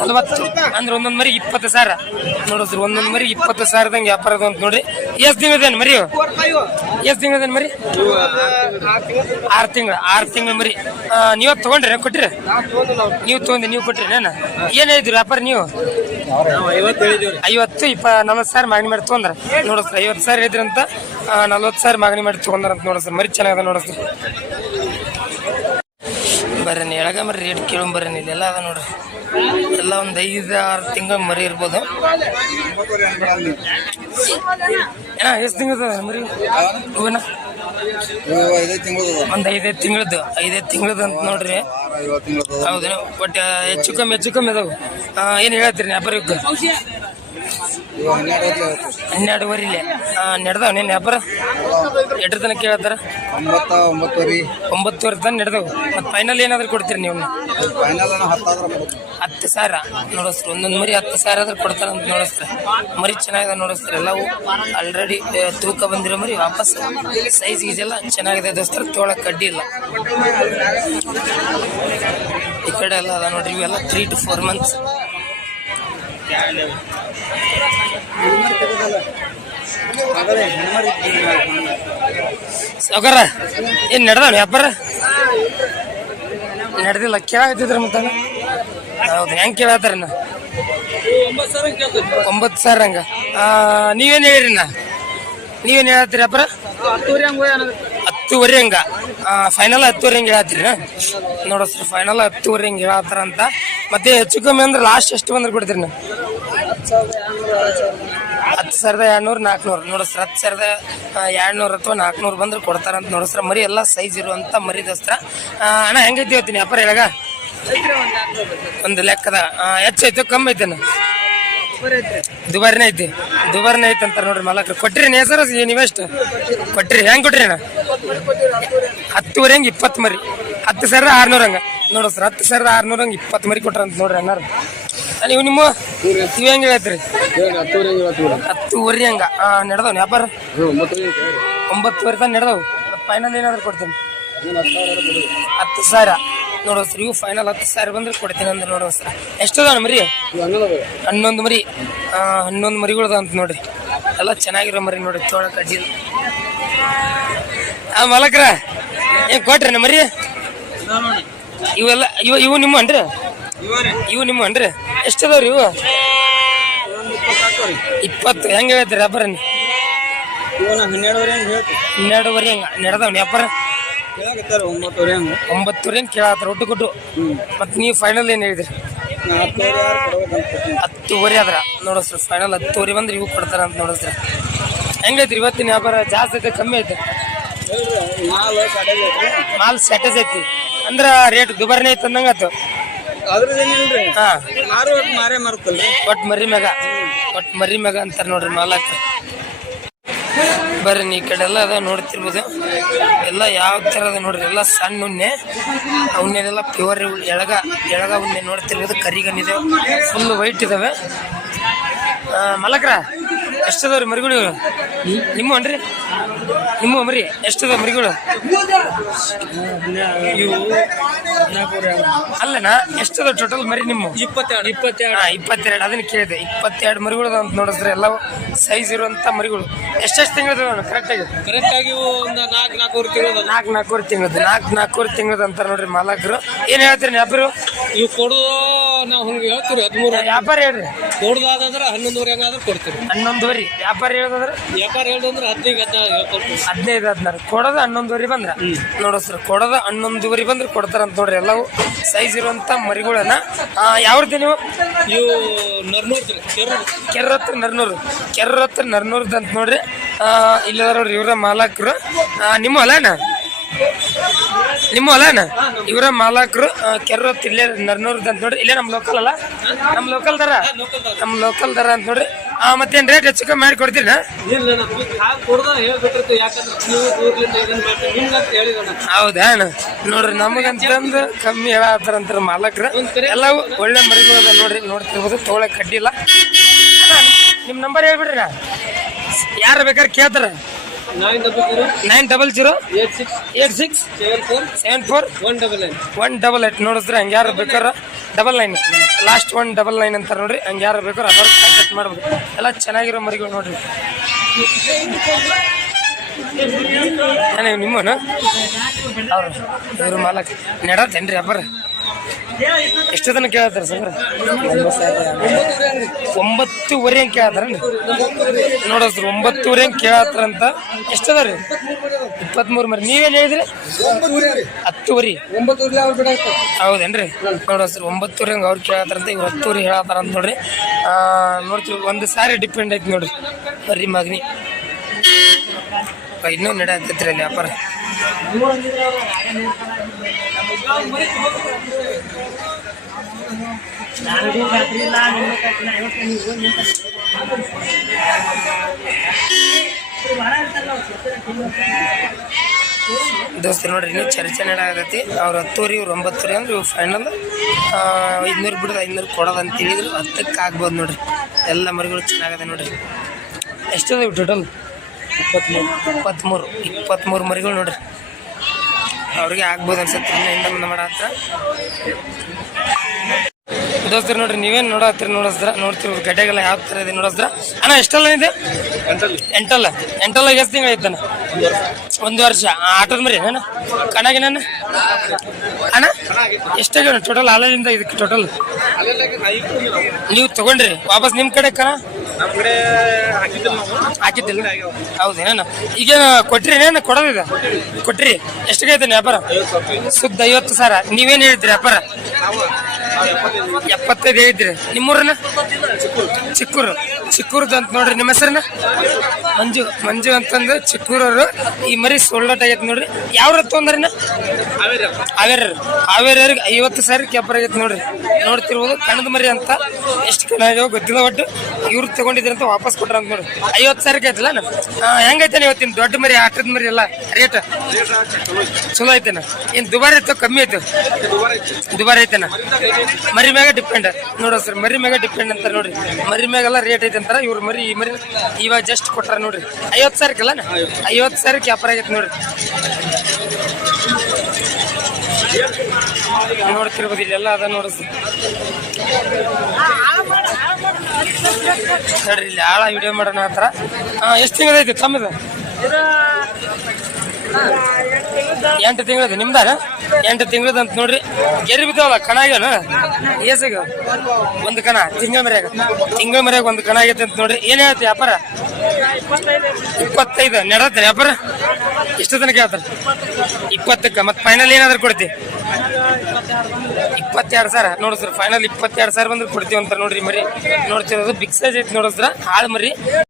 ನಲ್ವತ್ತು. ಅಂದ್ರೆ ಒಂದೊಂದು ಮರಿ ಇಪ್ಪತ್ತು ಸಾವಿರ. ನೋಡಿಸ್ರಿ ಒಂದೊಂದು ಮರಿ ಇಪ್ಪತ್ತು ಸಾವಿರದಂಗೆ ವ್ಯಾಪಾರ ಅಂತ ನೋಡ್ರಿ. ಎಷ್ಟು ತಿಂಗಳದೇನು ಮರಿ ಎಷ್ಟು ತಿಂಗಳದೇನು ಮರಿ? ಆರು ತಿಂಗಳು, ಆರು ತಿಂಗಳ ಮರಿ. ನೀವ ತಗೊಂಡ್ರಿ, ಕೊಟ್ರಿ? ನೀವು ತಗೊಂಡಿ, ನೀವು ಕೊಟ್ರಿ ನಾನು ಏನ್ ಹೇಳಿದ್ರಿ ವ್ಯಾಪಾರ ನೀವು? ಐವತ್ತು, ಇಪ್ಪ, ನಲ್ವತ್ತು ಸಾವಿರ ಮಾಗಣಿ ಮಾಡಿ ತೊಗೊಂಡ್ರ. ನೋಡಿಸ್ರಿ, ಐವತ್ತು ಸಾವಿರ ಹೇಳಿದ್ರಂತ ನಲ್ವತ್ತು ಸಾವಿರ ಮಾಗಣಿ ಮಾಡಿ ತಗೊಂಡ್ರಂತ ನೋಡಿಸ್ರಿ. ಮರಿ ಚೆನ್ನಾಗದ ನೋಡಿಸ್ರಿ. ಬರ್ರಿ ನೀ ಎಳಗ ಮರಿ ರೇಟ್ ಕೇಳೋ ಬರ್ರಿ ಇದೆಲ್ಲ ಅದ ನೋಡ್ರಿ ಎಲ್ಲ ಒಂದು ಐದು ಆರು ತಿಂಗಳ ಮರಿ ಇರ್ಬೋದು ಹಾಂ ಎಷ್ಟು ತಿಂಗಳದ ಮರಿ ತಿಂಗಳು ಒಂದು ಐದೈದು ತಿಂಗಳದ್ದು ಐದೈದು ತಿಂಗಳದ್ದು ಅಂತ ನೋಡ್ರಿ ಹೌದು ಬಟ್ ಹೆಚ್ಚು ಕಮ್ಮಿ ಹೆಚ್ಚು ಕಮ್ಮಿ ಅದಾವು ಏನು ಹೇಳ್ತೀರಿ ವ್ಯಾಪಾರಕ್ಕೆ ಇವಾಗ ಇಲ್ಲಿ ನಡೆದವ್ ನೀನು ವ್ಯಾಪಾರ ಎಟ್ರ ತನಕ ಕೇಳತ್ತಾರ ಒಂಬತ್ತ ಒಂಬತ್ತುವರೆ. ಒಂಬತ್ತುವರೆ ತನಕ ನಡೆದವು. ಮತ್ತು ಫೈನಲ್ ಏನಾದ್ರು ಕೊಡ್ತೀರಿ ನೀವು? ಫೈನಲ್ ಹತ್ತು ಸಾವಿರ ನೋಡಿಸ್ತಾರೆ ಒಂದೊಂದು ಮರಿ ಹತ್ತು ಸಾವಿರ ಆದ್ರೆ ಕೊಡ್ತಾರೆ ಅಂತ ನೋಡಿಸ್ತಾರೆ ಮರಿ ಚೆನ್ನಾಗಿದೆ ನೋಡಿಸ್ತಾರೆ ಎಲ್ಲವೂ ಆಲ್ರೆಡಿ ತೂಕ ಬಂದಿರೋ ಮರಿ ವಾಪಸ್ ಸೈಜ್ ಗೀಜೆಲ್ಲ ಚೆನ್ನಾಗಿದೆ ದೋಸ್ತರ. ತೋಳ ಕಡ್ಡಿ ಇಲ್ಲ. ಈ ಕಡೆ ಎಲ್ಲ ಅದ ನೋಡ್ರಿ ಇವೆಲ್ಲ ತ್ರೀ ಟು ಫೋರ್ ಮಂತ್ಸ್ ಸಾವುಕಾರ ಏನು ನಡೆದವ್ ವ್ಯಾಪಾರ ನಡೆದಿಲ್ಲ ಕೇಳಾಗತ್ತಿದ್ರ ಮತ್ತೆ ಹೌದು, ಹೆಂಗೆ ಕೇಳತ್ತಾರ ಒಂಬತ್ತು ಸಾವಿರ ಹಂಗ. ನೀವೇನ್ ಹೇಳಿರಿ ನಾ ನೀವೇನ್ ಹೇಳತ್ತೀರಿ ಅಪ್ಪರ ಹತ್ತುವರೆ ಹಂಗೆ. ಫೈನಲ್ ಹತ್ತುವರೆ ಹಂಗೆ ಹೇಳತ್ತೀರಿ ನೋಡಸ್ರಿ ಫೈನಲ್ ಹತ್ತುವರೆ ಹಂಗೆ ಹೇಳತ್ತಾರ ಅಂತ. ಮತ್ತೆ ಹೆಚ್ಚು ಕಮ್ಮಿ ಅಂದ್ರೆ ಲಾಸ್ಟ್ ಎಷ್ಟು ಬಂದ್ರೆ ಬಿಡ್ತೀರಿ ನಾ ಹತ್ತು ಸಾವಿರದ ಎರಡ್ನೂರು ನಾಲ್ಕುನೂರು. ನೋಡಿಸ್ರ ಹತ್ತು ಸಾವಿರದ ಎರಡ್ನೂರು ಅಥವಾ ನಾಲ್ಕುನೂರು ಬಂದ್ರೆ ಕೊಡ್ತಾರಂತ ನೋಡಿಸ್ರ ಮರಿ ಎಲ್ಲ ಸೈಜ್ ಇರುವಂಥ ಮರಿ ದೋಸ್ತ್ರ ಅಣ್ಣ ಅಣ್ಣ ಹೆಂಗೈತಿ ಹೇಳ್ತೀನಿ ವ್ಯಾಪಾರ ಹೇಳಗ? ಒಂದು ಲೆಕ್ಕದ. ಹೆಚ್ಚು ಐತೆ ಕಮ್ಮಿ ಐತೆ ದುಬಾರಿನೇ ಐತಿ. ದುಬಾರಿನೇ ಐತೆ ಅಂತಾರೆ ನೋಡ್ರಿ ಮಲಕ್ರು. ಕೊಟ್ರಿ ಹೆಸರು? ನೀವೆಷ್ಟು ಕೊಟ್ರಿ ಹೆಂಗ್ ಕೊಟ್ರಿ ಅಣ್ಣ? ಹತ್ತುವರೆ ಹಂಗೆ ಇಪ್ಪತ್ತು ಮರಿ. ಹತ್ತು ಸಾವಿರದ ಆರ್ನೂರ ಹಂಗೆ. ನೋಡು ಸರ್ ಹತ್ತು ಸಾವಿರದ ಆರ್ನೂರ ಹಂಗೆ ಇಪ್ಪತ್ತು ಮರಿ ಕೊಟ್ರ ಅಂತ ನೋಡ್ರಿ ಅಣ್ಣಾರು. ಆ, ನೀವು ನಿಮ್ಮ ಇವು ಹೆಂಗೆ ಹೇಳ್ತೀರಿ? ಹತ್ತುವರೆ ಹಂಗ. ನಡೆದವ್ ವ್ಯಾಪಾರ? ಒಂಬತ್ತುವರೆ ತನಕ ನಡೆದವು. ಫೈನಲ್ ಏನಾದ್ರು ಕೊಡ್ತೀನಿ. ಹತ್ತು ಸಾವಿರ ನೋಡೋ ಸರ್ ಇವು ಫೈನಲ್ ಹತ್ತು ಸಾವಿರ ಬಂದ್ರೆ ಕೊಡ್ತೀನಿ ಅಂದ್ರೆ ನೋಡೋ ಸರ್. ಎಷ್ಟು ಅದಾವ ಮರಿ? ಹನ್ನೊಂದು ಮರಿ. ಆ, ಹನ್ನೊಂದು ಮರಿಗಳು ಅಂತ ನೋಡ್ರಿ. ಎಲ್ಲ ಚೆನ್ನಾಗಿರೋ ಮರಿ ನೋಡಿ ತೋಳ ಕಡ್ಜಿಲ್ ಆ ಮಲಕ್ರ ಏನ್ ಕೊಟ್ರಿ ಮರಿ? ಇವೆಲ್ಲ ಇವು ಇವು ನಿಮ್ಮ ಅನ್ರಿ? ಇವು ನಿಮ್ಮ ಅನ್ರಿ? ಎಷ್ಟು ಅದಾವ್ರಿ ಇವು? ಇಪ್ಪತ್ತು. ಹೆಂಗೆ ಹೇಳ್ತೀರಿ ವ್ಯಾಪಾರ ಹನ್ನೆರಡುವರೆ ಹಂಗೆ ಹನ್ನೆರಡುವರೆ ಹೆಂಗೆ? ನಡೆದವ್ ವ್ಯಾಪಾರ ಕೇಳಾಕತ್ತಾರ ಒಂಬತ್ತುವರೆ ಹಂಗೆ? ಒಂಬತ್ತುವರೆ ಹಂಗೆ ಕೇಳತ್ತಾರ ಒಟ್ಟು ಕೊಟ್ಟು? ಮತ್ತು ನೀವು ಫೈನಲ್ ಏನು ಹೇಳಿದ್ರಿ? ಹತ್ತುವರೆ ಆದ್ರೆ? ನೋಡಿಸ್ರಿ ಫೈನಲ್ ಹತ್ತುವರೆ ಬಂದ್ರೆ ಇವು ಕೊಡ್ತಾರ ಅಂತ ನೋಡಿಸ್ರಿ ಹೆಂಗೈತ್ರಿ ಇವತ್ತಿನ ವ್ಯಾಪಾರ? ಜಾಸ್ತಿ ಐತೆ ಕಮ್ಮಿ ಐತೆ? ಮಾಲ್ ಸ್ಯಾಟೇಜ್ ಐತಿ ಅಂದ್ರ ರೇಟ್ ದುಬಾರಿನೇ ಐತೆ ಅಂದಂಗ ಆತು. ಅದ್ರದ್ದೇನಿಲ್ರಿ ಹಾ. ಮಾರು ಒಟ್ಟು ಮಾರೇ ಮ್ಯಾಗ ಒಟ್ಟು ಮರಿ ಮ್ಯಾಗ ಅಂತಾರ ನೋಡ್ರಿ ಮಾಲಕ್ ಬರ್ರಿ ನೀ ಈ ಕಡೆ ಎಲ್ಲ ಅದ ನೋಡ್ತಿರ್ಬೋದು. ಎಲ್ಲ ಯಾವ ಥರ ಅದ ನೋಡ್ರಿ ಎಲ್ಲ ಸಣ್ಣ ಉಣ್ಣೆ. ಉಣ್ಣೆದೆಲ್ಲ ಪ್ಯೂರ್ ಎಳಗ ಎಳಗ ಉಣ್ಣೆ ನೋಡ್ತಿರ್ಬೋದು ಕರಿಗನ್ನಿದೆ ಫುಲ್ ವೈಟ್ ಇದಾವೆ. ಮಲಕ್ರ? ಎಷ್ಟದವ್ರಿ ಮರಿಗಳು? ಇವು? ನಿಮ್ಮ ಅನ್ರಿ? ನಿಮ್ಮ ಮರಿ ಎಷ್ಟದ ಮರಿಗಳು? ಅಲ್ಲನ ಎಷ್ಟದ ಟೋಟಲ್ ಮರಿ ನಿಮ್ಮ? ಇಪ್ಪತ್ತೆರಡು. ಇಪ್ಪತ್ತೆರಡು. ಹಾ ಇಪ್ಪತ್ತೆರಡು. ಅದನ್ನ ಕೇಳಿದೆ. ಇಪ್ಪತ್ತೆರಡು ಮರಿಗಳು ಅಂತ ನೋಡಿದ್ರೆ ಎಲ್ಲ ಸೈಜ್ ಇರುವಂತ ಮರಿಗಳು. ಎಷ್ಟೆಷ್ಟು ತಿಂಗಳದ ಕರೆಕ್ಟಾಗಿ ಕರೆಕ್ಟ್ ಆಗಿ? ಒಂದು ನಾಲ್ಕು ನಾಲ್ಕೂರು ತಿಂಗಳು ನಾಲ್ಕು ನಾಲ್ಕೂರು ತಿಂಗಳದ ನಾಲ್ಕು ನಾಲ್ಕೂರು ತಿಂಗಳದ ಅಂತಾರ ನೋಡ್ರಿ ಮಾಲಕರು. ಏನ್ ಹೇಳ್ತೀರಿ ನೆಪರು ಇವು ಕೊಡೋದು ನಾವು ಹಂಗೆ ಹದಿಮೂರು ವ್ಯಾಪಾರ ಹೇಳ್ರಿ. ದೊಡ್ಡದಾದ್ರೆ ಹನ್ನೊಂದುವರೆ ಹಂಗಾದ್ರೆ ಕೊಡ್ತೀವಿ ಹನ್ನೊಂದುವರೆ ವ್ಯಾಪಾರ ಹೇಳಿದ್ರೆ ವ್ಯಾಪಾರ ಹೇಳಿದ್ರೆ ಹದಿನೈದು ಹದಿನಾರು ಹೇಳ್ಕೊಡ್ತೀವಿ. ಹದಿನೈದು ಹದಿನಾರು ಕೊಡೋದು ಹನ್ನೊಂದುವರೆ ಬಂದ್ರ. ನೋಡೋ ಸರ್ ಕೊಡೋದು ಹನ್ನೊಂದುವರೆ ಬಂದ್ರೆ ಕೊಡ್ತಾರ ಅಂತ ನೋಡ್ರಿ ಎಲ್ಲವೂ ಸೈಜ್ ಇರುವಂತ ಮರಿಗಳನ್ನ. ಯಾವ್ದು ನೀವು? ಇವು ನರ್ನೂರು ಕೆರೂರು ನರ್ನೂರ್ ಕೆರ್ರತ್ರ ನರ್ನೂರ್ದು ಅಂತ ನೋಡ್ರಿ. ಇಲ್ಲದಾರ ಇವರ ಮಾಲಕರು. ನಿಮ್ಮ ಹೊಲನ? ನಿಮ್ಮ ಹೊಲನ? ಇವರ ಮಾಲಕರು ಕೆರ್ರತ್ ಇಲ್ಲೇ ನರ್ನೂರ್ದು ಅಂತ ನೋಡ್ರಿ. ಇಲ್ಲೇ ನಮ್ಮ ಲೋಕಲ್ ಅಲ್ಲ. ನಮ್ಮ ಲೋಕಲ್ ದರ. ನಮ್ಮ ಲೋಕಲ್ ದರ ಅಂತ ನೋಡ್ರಿ. ಆ, ಮತ್ತೇನ್ ರೇಟ್ ಹೆಚ್ಚು ಕಮ್ಮಿ ಮಾಡಿ ಕೊಡ್ತೀರಾ? ಹೌದಾ ನೋಡ್ರಿ ನಮಗಂತಂದು ಕಮ್ಮಿ ಹೇಳತ್ತಾರ ಮಾಲಕರು ಮಾಲಕ್ರ. ಎಲ್ಲವೂ ಒಳ್ಳೆ ಮರಿಗಳು ಅದ ನೋಡ್ರಿ. ನೋಡ್ತಿರ್ಬೋದು ತೊಗೊಳಕ್ ಕಡ್ಡಿಲ್ಲ. ಅಣ್ಣ, ನಿಮ್ ನಂಬರ್ ಹೇಳ್ಬಿಡ್ರಿ ಯಾರು ಬೇಕಾದ್ರೆ ಕೇಳ್ತಾರ. Nine double zero eight six eight six seven four one double nine one double eight ನೋಡಿದ್ರೆ ಹಂಗೆ ಯಾರು ಬೇಕಾರ double nine last one double nine ಅಂತಾರೆ ನೋಡ್ರಿ ಹಂಗೆ ಯಾರು ಬೇಕಾದ್ರೆ ಅದ್ರ ಕಾಂಟ್ಯಾಕ್ಟ್ ಮಾಡ್ಬೋದು. ಎಲ್ಲ ಚೆನ್ನಾಗಿರೋ ಮರಿಗಳು ನೋಡ್ರಿ. ನಾನು ನಿಮ್ಮನ? ಅವ್ರು ಇವ್ರ ಮಾಲಕ್. ನಡತ್ತೇನ್ರಿ ಅಬ್ಬರ ಎಷ್ಟು ಜನ ಕೇಳ್ತಾರೆ ಸರ್? ಒಂಬತ್ತುವರೆ ಹಂಗೆ ನೋಡ ಸರ್, ಒಂಬತ್ತುವರೆ ಹಂಗೆ ಕೇಳತ್ತಾರಂತ ಎಷ್ಟದ ರೀ ಇಪ್ಪತ್ಮೂರು ಮರಿ. ನೀವೇನು ಹೇಳಿದ್ರಿ? ಹತ್ತುವರೆ. ಹೌದೇನ್ರಿ? ನೋಡ ಸರ್, ಒಂಬತ್ತುವರೆ ಹಂಗೆ ಅವ್ರು ಕೇಳತ್ತಾರಂತ ಇವ್ರು ಹತ್ತುವರೆ ಹೇಳತ್ತಾರ ಅಂತ ನೋಡ್ರಿ. ನೋಡ್ತೀವಿ, ಒಂದು ಸಾರಿ ಡಿಪೆಂಡ್ ಐತಿ ನೋಡ್ರಿ. ಬರ್ರಿ ಮಗ್ನಿ. ಇನ್ನೂ ನಡೆಯತ್ತೈತ್ರಿ ಅಲ್ಲಿ ವ್ಯಾಪಾರ. ದೋಸ್ತರು ನೋಡ್ರಿ, ಇನ್ನೂ ಚರ್ಚೆ ನಡಾಗತೈತಿ ಅವ್ರು ಹತ್ತುವರೆ ಇವ್ರು ಒಂಬತ್ತುವರೆ ಅಂದ್ರೆ ಇವ್ರು ಫೈನಲ್ ಐದುನೂರು ಬಿಡೋದು ಐದುನೂರು ಕೊಡೋದು ಅಂತ ಹೇಳಿದ್ರು. ಹತ್ತಕ್ಕೆ ಆಗ್ಬೋದು ನೋಡ್ರಿ. ಎಲ್ಲ ಮರಿಗಳು ಚೆನ್ನಾಗದೆ ನೋಡ್ರಿ. ಎಷ್ಟು ಇವು ಟೋಟಲ್ ಇಪ್ಪತ್ತ್ಮೂರು ಇಪ್ಪತ್ತ್ಮೂರು ಇಪ್ಪತ್ತ್ಮೂರು ಮರಿಗಳು ನೋಡ್ರಿ. ಅವ್ರಿಗೆ ಆಗ್ಬೋದು ಅನ್ಸುತ್ತೆ ಇನ್ನೊಂದು ಹಿಂದೆ ಮುಂದೆ ಮಾಡತ್ತ ದೋಸ್ತರು ನೋಡ್ರಿ ನೀವೇನು ನೋಡತ್ತೀರಿ ನೋಡಿಸ್ದ್ರ? ನೋಡ್ತಿರ್ಬೋದು ಗಡ್ಡೆಗೆಲ್ಲ ಯಾವ ಥರ ಇದೆ ನೋಡಿಸ್ದ್ರ? ಅಣ್ಣ ಎಷ್ಟಲ್ಲ ಇದೆ? ಎಂಟಲ್ಲ. ಎಂಟಲ್ಲ? ಎಷ್ಟು ತಿಂಗಳು ಐತಣ್ಣ? ಒಂದು ವರ್ಷ. ಆಟದ ಮರಿ ಅಣ್ಣ? ಕಣಗಿನ ನಾನು ಅಣ್ಣ ಎಷ್ಟಾಗ್ಯಾವ ಟೋಟಲ್ ಹಾಲಿಂದ ಇದಕ್ಕೆ ಟೋಟಲ್ ನೀವು ತಗೊಂಡ್ರಿ ವಾಪಸ್ ನಿಮ್ಮ ಕಡೆ ಕಣ? ನಮ್ಮ ಕಡೆ ಹಾಕಿದ್ದಿಲ್ಲ ನಾವು. ಹಾಕಿದ್ದಿಲ್ಲ? ಹೌದೇನ ಈಗೇನು ಕೊಟ್ರಿ ಏನೇನು ಕೊಡೋದಿದೆ ಕೊಟ್ರಿ. ಎಷ್ಟಿಗೆ ಐತೆ ವ್ಯಾಪಾರ? ಸುದ್ದ ಐವತ್ತು ಸಾವಿರ. ನೀವೇನು ಹೇಳಿದ್ರಿ ವ್ಯಾಪಾರ? ಎಪ್ಪತ್ತೈದು ಹೇಳಿದ್ರಿ. ನಿಮ್ಮೂರನ್ನ? ಚಿಕ್ಕೂರು. ಚಿಕ್ಕೂರ್ದು ಅಂತ ನೋಡ್ರಿ, ನಿಮ್ಮ ಹೆಸರನ್ನ? ಮಂಜು. ಮಂಜು ಅಂತಂದು ಚಿಕ್ಕೂರವರು. ಈ ಮರಿ ಸೊಳ್ಳಟ್ ಆಗೈತೆ ನೋಡ್ರಿ. ಯಾವ ತೊಂದ್ರಿನ ಹಾವೇರಿ ಹಾವೇರಿಯವ್ರಿಗೆ ಐವತ್ತು ಸಾವಿರ ಕೆಬ್ಬರ ಆಗೈತೆ ನೋಡ್ರಿ. ನೋಡ್ತಿರ್ಬೋದು, ಕಣದ ಮರಿ ಅಂತ. ಎಷ್ಟು ಕಣ ಗೊತ್ತಿಲ್ಲ, ಒಟ್ಟು ಇವ್ರು ತಗೊಂಡಿದ್ರಿ ಅಂತ ವಾಪಸ್ ಕೊಟ್ರ ಅಂತ ನೋಡ್ರಿ. ಐವತ್ತು ಸಾವಿರಕ್ಕೆ ಐತಲ್ಲ ಹೆಂಗೈತೆ ಇವತ್ತಿನ ದೊಡ್ಡ ಮರಿ, ಆಟದ ಮರಿ ಎಲ್ಲ? ರೇಟ್? ಚಲೋ ಐತೆನ ಏನು ದುಬಾರಿ ಐತೋ ಕಮ್ಮಿ ಐತೆ ದುಬಾರಿ ಐತೆನ ಮರಿ ಮ್ಯಾಗ ಡಿಪೆಂಡ್ ನೋಡ್ರಿ ಸರ್, ಮರಿ ಮ್ಯಾಗ ಡಿಪೆಂಡ್ ಅಂತ ನೋಡ್ರಿ. ಮರಿ ಮ್ಯಾಗೆಲ್ಲ ರೇಟ್ ಐತೆ ಅಂತಾರೆ, ಇವ್ರು ಮರಿ, ಈ ಮರಿ ಇವಾಗ ಜಸ್ಟ್ ಕೊಟ್ರ ನೋಡ್ರಿ. ಐವತ್ತು ಸಾವಿರಕ್ಕೆಲ್ಲ ಐವತ್ತು ಸಾವಿರಕ್ಕೆ ವ್ಯಾಪಾರ ಆಗೈತೆ ನೋಡ್ರಿ. ನೋಡ್ತಿರ್ಬೋದು, ಇಲ್ಲೆಲ್ಲ ಅದ ನೋಡ್ರಿ ಸರ್. ನೋಡ್ರಿ ಇಲ್ಲಿ ಆಳ ವಿಡಿಯೋ ಮಾಡೋಣ ಹತ್ರ ಎಷ್ಟು ತಿಂಗಳೈತಿ ತಮ್ಮದು? ಎಂಟು ತಿಂಗಳದ ನಿಮ್ದಾರ ಎಂಟು ತಿಂಗಳದ ಅಂತ ನೋಡ್ರಿ. ಗೆರಿ ಬಿದ್ದಾವಲ್ಲ, ಕಣ ಆಗ್ಯಾನ? ಏಸಾಗ ಒಂದು ಕಣ, ತಿಂಗಳ ಮರ್ಯಾಗ. ತಿಂಗಳ ಮರ್ಯಾಗ ಒಂದು ಕಣ ಆಗೈತೆ ಅಂತ ನೋಡ್ರಿ. ಏನ್ ಹೇಳ್ತಿ ವ್ಯಾಪಾರ? ಇಪ್ಪತ್ತೈದು. ನಡತ್ತೆ ವ್ಯಾಪಾರ? ಎಷ್ಟು ತನಕ ಹೇಳ್ತಾರ? ಇಪ್ಪತ್ತಕ್ಕೆ. ಮತ್ತೆ ಫೈನಲ್ ಏನಾದ್ರು ಕೊಡ್ತಿ? ಇಪ್ಪತ್ತೆರಡು ಸಾವಿರ. ನೋಡು ಸರ್ ಫೈನಲ್ ಇಪ್ಪತ್ತೆರಡು ಸಾವಿರ ಬಂದ್ರೆ ಕೊಡ್ತೀವಿ ಅಂತ ನೋಡ್ರಿ ಮರಿ. ನೋಡ್ತಿರೋದು ಬಿಗ್ ಸೈಜ್ ಐತಿ ನೋಡಿದ್ರ ಹಾಳು ಮರಿ.